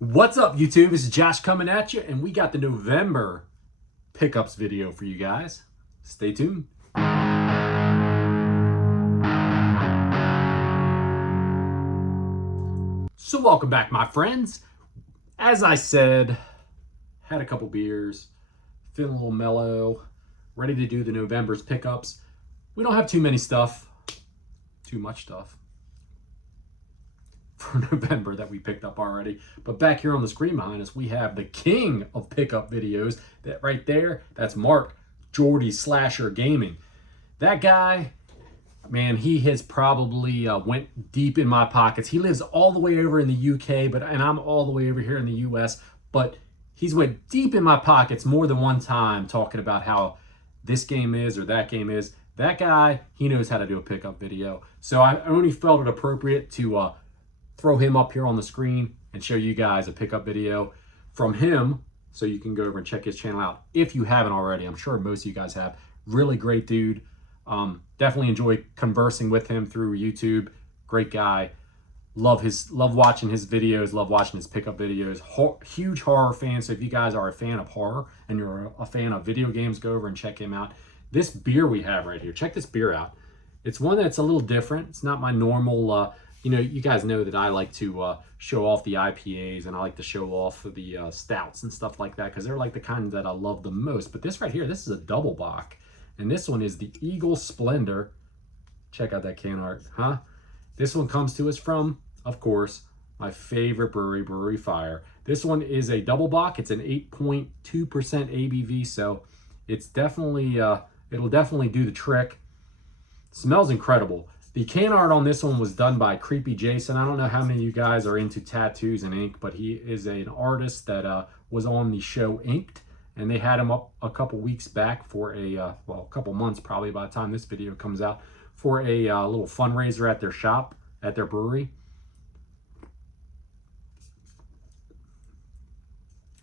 What's up, YouTube? This is Josh coming at you, and we got the November pickups video for you guys. Stay tuned. So welcome back, my friends. As I said, had a couple beers, feeling a little mellow, ready to do the November's pickups. We don't have too much stuff for November that we picked up already. But back here on the screen behind us, we have the king of pickup videos. That right there, that's Mark Jordy Slasher Gaming. That guy, man, he has probably went deep in my pockets. He lives all the way over in the UK, and I'm all the way over here in the US. But he's went deep in my pockets more than one time talking about how this game is or that game is. That guy, he knows how to do a pickup video. So I only felt it appropriate to throw him up here on the screen and show you guys a pickup video from him, so you can go over and check his channel out if you haven't already. I'm sure most of you guys have. Really great dude. Definitely enjoy conversing with him through YouTube. Great guy. Love watching his videos. Love watching his pickup videos. Huge horror fan. So if you guys are a fan of horror and you're a fan of video games, go over and check him out. This beer we have right here. Check this beer out. It's one that's a little different. It's not my normal. You guys know that I like to show off the IPAs, and I like to show off the stouts and stuff like that, because they're like the kind that I love the most. But this right here, this is a Doublebock, and this one is the Eagle Splendor. Check out that can art, huh? This one comes to us from, of course, my favorite brewery, Brewery Fire. This one is a Doublebock. It's an 8.2% ABV, so it's definitely, it'll definitely do the trick. Smells incredible. The can art on this one was done by Creepy Jason. I don't know how many of you guys are into tattoos and ink, but he is an artist that was on the show Inked, and they had him up a couple weeks back for a couple months probably by the time this video comes out, for a little fundraiser at their shop, at their brewery.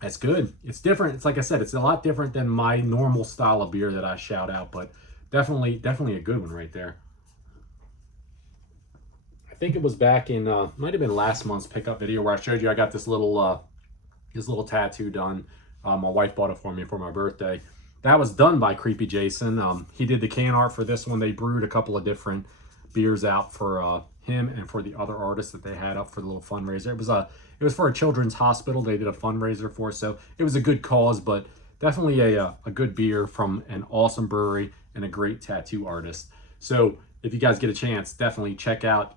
That's good. It's different. It's like I said, it's a lot different than my normal style of beer that I shout out, but definitely a good one right there. I think it was back in, might have been last month's pickup video where I showed you I got this little tattoo done. My wife bought it for me for my birthday. That was done by Creepy Jason. He did the can art for this one. They brewed a couple of different beers out for him and for the other artists that they had up for the little fundraiser. It was for a children's hospital. They did a fundraiser for, so it was a good cause, but definitely a good beer from an awesome brewery and a great tattoo artist. So if you guys get a chance, definitely check out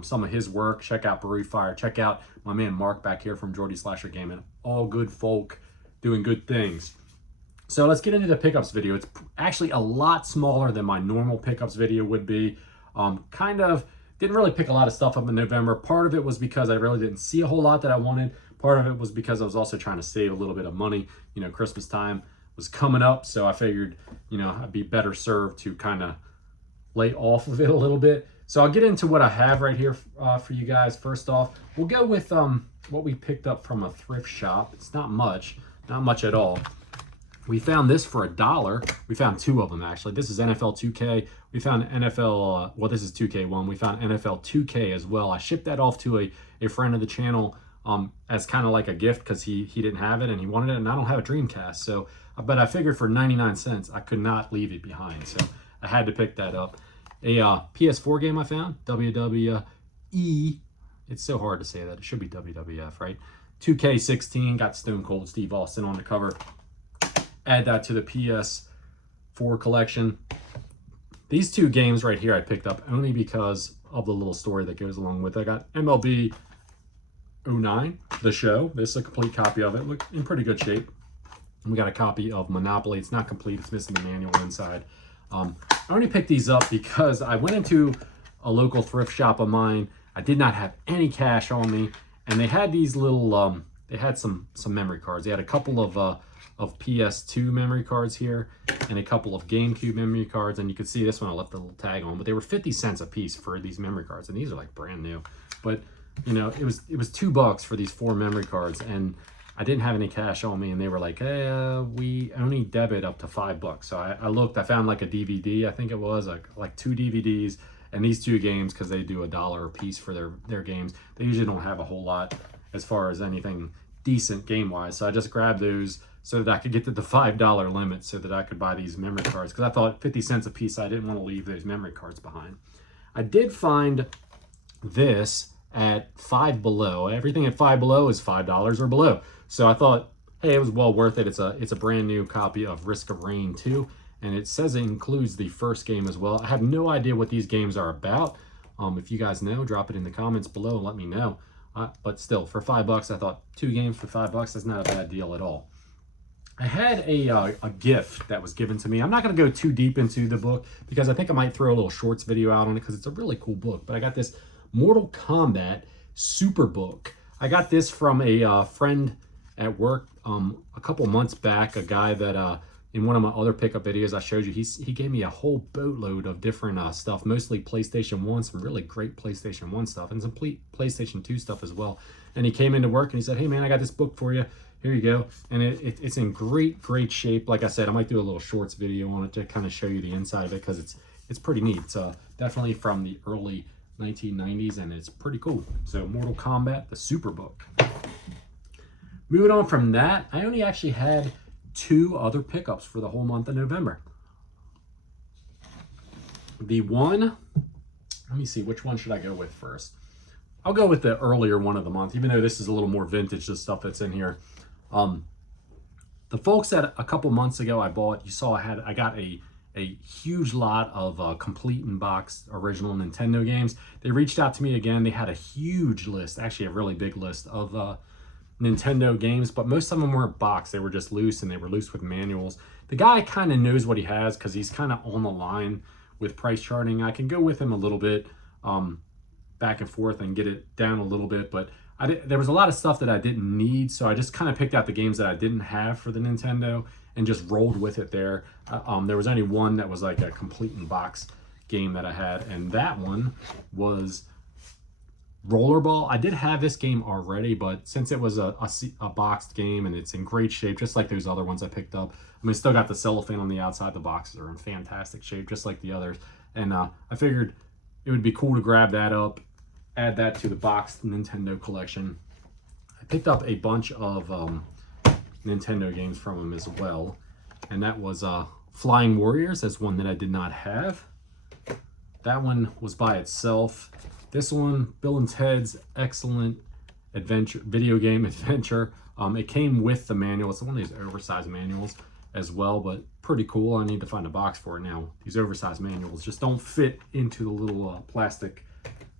some of his work. Check out Brewery Fire. Check out my man Mark back here from Jordy Slasher Gaming. All good folk doing good things. So let's get into the pickups video. It's actually a lot smaller than my normal pickups video would be. Kind of didn't really pick a lot of stuff up in November. Part of it was because I really didn't see a whole lot that I wanted. Part of it was because I was also trying to save a little bit of money. Christmas time was coming up, so I figured, I'd be better served to kind of lay off of it a little bit. So I'll get into what I have right here for you guys. First off, we'll go with what we picked up from a thrift shop. It's not much at all. We found this for $1. We found two of them, actually. This is NFL 2K. We found NFL, this is 2K1. We found NFL 2K as well. I shipped that off to a friend of the channel as kind of like a gift, because he didn't have it and he wanted it, and I don't have a Dreamcast. So, but I figured for 99 cents, I could not leave it behind. So I had to pick that up. A PS4 game I found, WWE. It's so hard to say that. It should be WWF, right? 2K16, got Stone Cold Steve Austin on the cover. Add that to the PS4 collection. These two games right here I picked up only because of the little story that goes along with it. I got MLB 09, the show. This is a complete copy of it. Look in pretty good shape. And we got a copy of Monopoly. It's not complete. It's missing the manual inside. I only picked these up because I went into a local thrift shop of mine. I did not have any cash on me, and they had these little, they had some memory cards. They had a couple of PS2 memory cards here and a couple of GameCube memory cards, and you can see this one I left a little tag on, but they were 50 cents a piece for these memory cards, and these are like brand new. But it was $2 for these 4 memory cards, and I didn't have any cash on me, and they were like, hey, we only debit up to $5. So I looked, I found like a DVD, I think it was like 2 DVDs, and these 2 games, because they do $1 a piece for their games, they usually don't have a whole lot as far as anything decent game-wise. So I just grabbed those so that I could get to the $5 limit so that I could buy these memory cards. Because I thought 50 cents a piece, I didn't want to leave those memory cards behind. I did find this at Five Below. Everything at Five Below is $5 or below. So I thought, hey, it was well worth it. It's a brand new copy of Risk of Rain 2. And it says it includes the first game as well. I have no idea what these games are about. If you guys know, drop it in the comments below and let me know. But still, for $5, I thought 2 games for $5, that's not a bad deal at all. I had a gift that was given to me. I'm not going to go too deep into the book because I think I might throw a little shorts video out on it because it's a really cool book. But I got this Mortal Kombat Super Book. I got this from a friend at work a couple months back, a guy that in one of my other pickup videos I showed you, he gave me a whole boatload of different stuff, mostly PlayStation 1, some really great PlayStation 1 stuff, and some PlayStation 2 stuff as well. And he came into work and he said, hey man, I got this book for you. Here you go. And it's in great shape. Like I said, I might do a little shorts video on it to kind of show you the inside of it because it's pretty neat. It's definitely from the early 1990s and it's pretty cool. So Mortal Kombat, the Super Book. Moving on from that, I only actually had 2 other pickups for the whole month of November. The one, let me see, which one should I go with first? I'll go with the earlier one of the month, even though this is a little more vintage, the stuff that's in here. The folks that a couple months ago I bought, you saw I got a huge lot of complete in box original Nintendo games. They reached out to me again. They had a huge list, actually a really big list of Nintendo games, but most of them weren't boxed. They were just loose, and they were loose with manuals. The guy kind of knows what he has because he's kind of on the line with price charting. I can go with him a little bit back and forth and get it down a little bit, but there was a lot of stuff that I didn't need, so I just kind of picked out the games that I didn't have for the Nintendo and just rolled with it there. There was only one that was like a complete in box game that I had, and that one was Rollerball. I did have this game already, but since it was a boxed game and it's in great shape, just like those other ones I picked up. I mean, it's still got the cellophane on the outside. The boxes are in fantastic shape, just like the others. And I figured it would be cool to grab that up, add that to the boxed Nintendo collection. I picked up a bunch of Nintendo games from them as well. And that was Flying Warriors. That's one that I did not have. That one was by itself. This one, Bill and Ted's Excellent Adventure, video game adventure. It came with the manual. It's one of these oversized manuals as well, but pretty cool. I need to find a box for it now. These oversized manuals just don't fit into the little plastic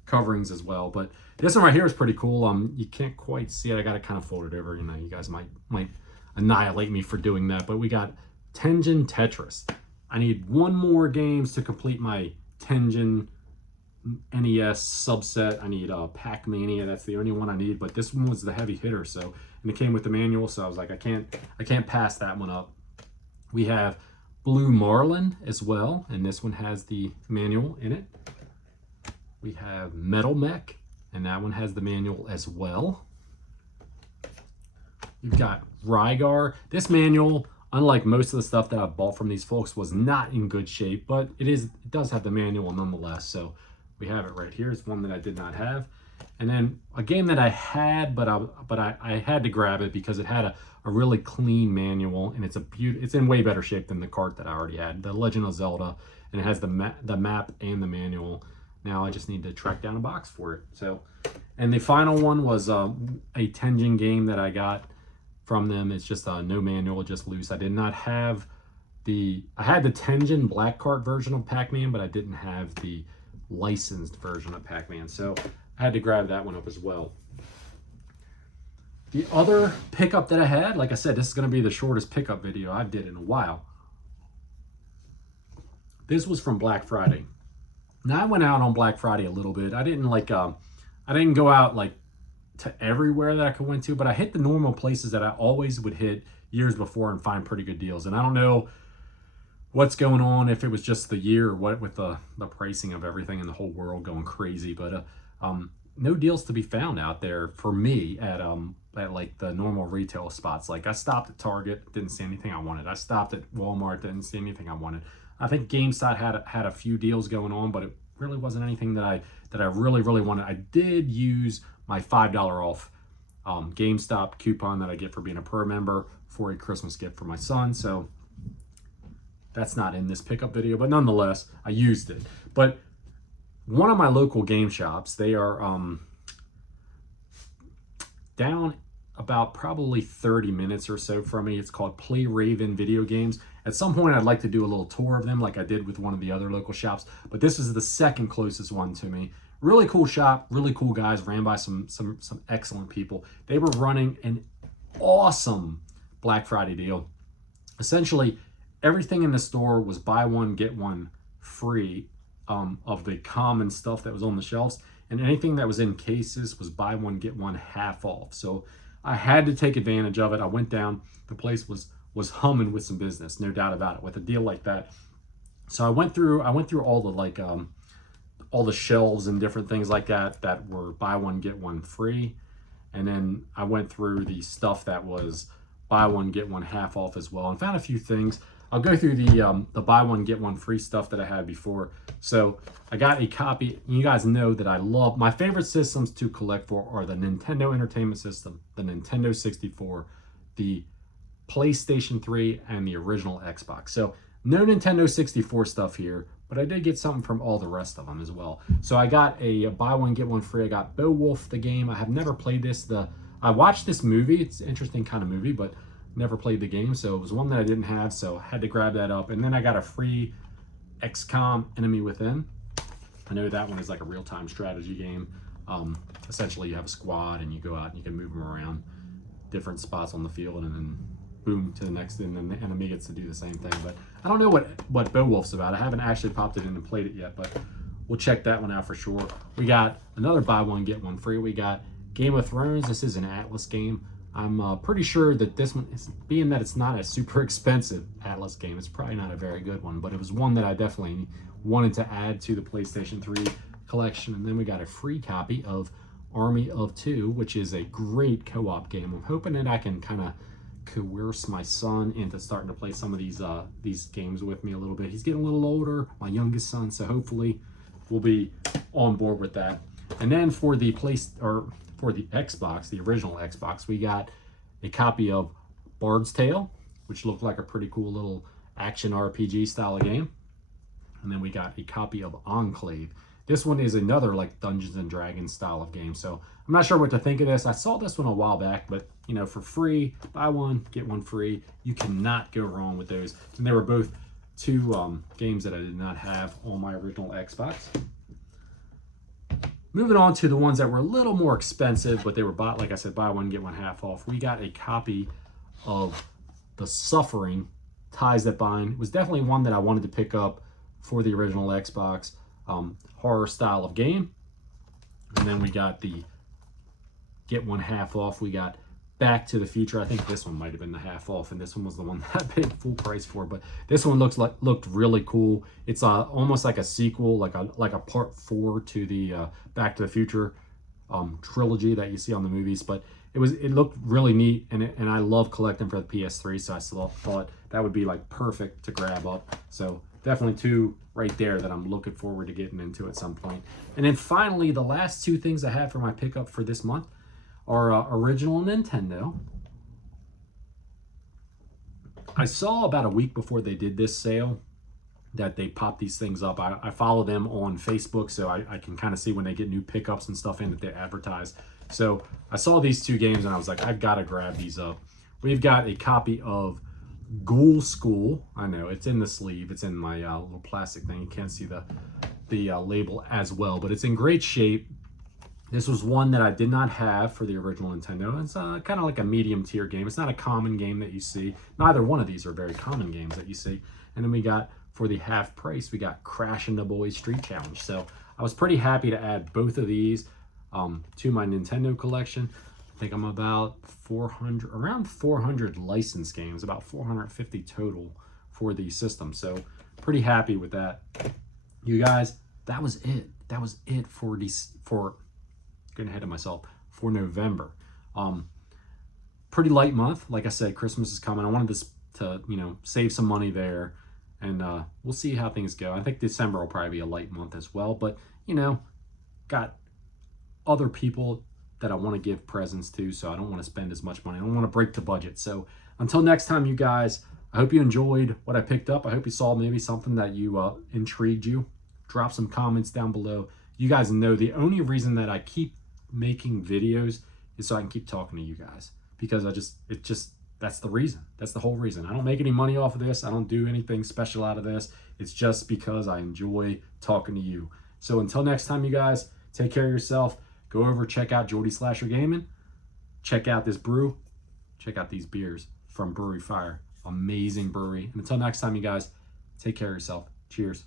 coverings as well. But this one right here is pretty cool. You can't quite see it. I got it kind of folded over. You know, you guys might annihilate me for doing that. But we got Tengen Tetris. I need 1 more games to complete my Tengen NES subset. I need Pac-Mania. That's the only one I need, but this one was the heavy hitter. So, and it came with the manual, so I was like, I can't pass that one up. We have Blue Marlin as well, and this one has the manual in it. We have Metal Mech, and that one has the manual as well. You've got Rygar. This manual, unlike most of the stuff that I bought from these folks, was not in good shape, but it does have the manual nonetheless. So we have it right here. It's one that I did not have. And then a game that I had, but I had to grab it because it had a really clean manual, and it's in way better shape than the cart that I already had, The Legend of Zelda, and it has the map and the manual. Now I just need to track down a box for it. So, and the final one was a Tengen game that I got from them. It's just no manual, just loose. I did not have I had the Tengen Black Cart version of Pac-Man, but I didn't have the licensed version of Pac-Man, so I had to grab that one up as well. The other pickup that I had, like I said, this is going to be the shortest pickup video I've did in a while. This was from Black Friday. Now I went out on Black Friday a little bit. I didn't go out like to everywhere that I could went to, but I hit the normal places that I always would hit years before and find pretty good deals. And I don't know what's going on, if it was just the year or what with the pricing of everything in the whole world going crazy, but no deals to be found out there for me at like the normal retail spots. Like I stopped at Target, didn't see anything I wanted. I stopped at Walmart, didn't see anything I wanted. I think GameStop had a few deals going on, but it really wasn't anything that I really wanted. I did use my $5 off GameStop coupon that I get for being a Pro member for a Christmas gift for my son. So that's not in this pickup video, but nonetheless, I used it. But one of my local game shops, they are down about probably 30 minutes or so from me. It's called Play Raven Video Games. At some point, I'd like to do a little tour of them like I did with one of the other local shops, but this is the second closest one to me. Really cool shop, really cool guys, ran by some excellent people. They were running an awesome Black Friday deal. Essentially, everything in the store was buy one, get one free of the common stuff that was on the shelves, and anything that was in cases was buy one, get one half off. So I had to take advantage of it. I went down. The place was humming with some business, no doubt about it, with a deal like that. So I went through all the all the shelves and different things like that were buy one, get one free. And then I went through the stuff that was buy one, get one half off as well, and found a few things. I'll go through the buy one, get one free stuff that I had before. So I got a copy. You guys know that I love, my favorite systems to collect for are the Nintendo Entertainment System, the Nintendo 64, the PlayStation 3, and the original Xbox. So no Nintendo 64 stuff here, but I did get something from all the rest of them as well. So I got a buy one, get one free. I got Beowulf, the game. I have never played this. I watched this movie. It's an interesting kind of movie, but never played the game. So it was one that I didn't have, so I had to grab that up. And then I got a free XCOM Enemy Within. I know that one is like a real-time strategy game. Essentially, you have a squad and you go out and you can move them around different spots on the field, and then boom to the next, and then the enemy gets to do the same thing. But I don't know what Beowulf's about. I haven't actually popped it in and played it yet, but we'll check that one out for sure. We got another buy one, get one free. We got Game of Thrones. This is an Atlas game. I'm pretty sure that this one, being that it's not a super expensive Atlas game, it's probably not a very good one, but it was one that I definitely wanted to add to the PlayStation 3 collection. And then we got a free copy of Army of Two, which is a great co-op game. I'm hoping that I can kind of coerce my son into starting to play some of these games with me a little bit. He's getting a little older, my youngest son, so hopefully we'll be on board with that. And then for the for the Xbox, the original Xbox, we got a copy of Bard's Tale, which looked like a pretty cool little action RPG style of game. And then we got a copy of Enclave. This one is another like Dungeons and Dragons style of game. So I'm not sure what to think of this. I saw this one a while back, but you know, for free, buy one, get one free. You cannot go wrong with those. And they were both two games that I did not have on my original Xbox. Moving on to the ones that were a little more expensive, but they were bought, like I said, buy one, get one half off. We got a copy of The Suffering, Ties That Bind. It was definitely one that I wanted to pick up for the original Xbox. Horror style of game. And then we got the get one half off. We got Back to the Future. I think this one might have been the half off, and this one was the one that I paid full price for. But this one looked really cool. It's almost like a sequel, like a part 4 to the Back to the Future trilogy that you see on the movies. But it looked really neat, and I love collecting for the PS3, so I still thought that would be like perfect to grab up. So definitely two right there that I'm looking forward to getting into at some point. And then finally, the last two things I have for my pickup for this month are original Nintendo. I saw about a week before they did this sale that they popped these things up. I follow them on Facebook, so I can kind of see when they get new pickups and stuff in that they advertise. So I saw these two games and I was like, I've got to grab these up. We've got a copy of Ghoul School. I know it's in the sleeve. It's in my little plastic thing. You can't see the label as well, but it's in great shape. This was one that I did not have for the original Nintendo. It's kind of like a medium tier game. It's not a common game that you see. Neither one of these are very common games that you see. And then we got, for the half price, we got Crash and the Boys Street Challenge. So I was pretty happy to add both of these to my Nintendo collection. I think I'm about around 400 licensed games, about 450 total for the system. So pretty happy with that. You guys, that was it. That was it for getting ahead of myself, for November. Pretty light month. Like I said, Christmas is coming. I wanted to save some money there, and we'll see how things go. I think December will probably be a light month as well, but got other people that I want to give presents to, so I don't want to spend as much money. I don't want to break the budget. So until next time, you guys, I hope you enjoyed what I picked up. I hope you saw maybe something that you intrigued you. Drop some comments down below. You guys know the only reason that I keep making videos is so I can keep talking to you guys, because that's the reason. That's the whole reason. I don't make any money off of this. I don't do anything special out of this. It's just because I enjoy talking to you. So until next time, you guys, take care of yourself. Go over, check out Jordy Slasher Gaming. Check out this brew. Check out these beers from Brewery Fire. Amazing brewery. And until next time, you guys, take care of yourself. Cheers.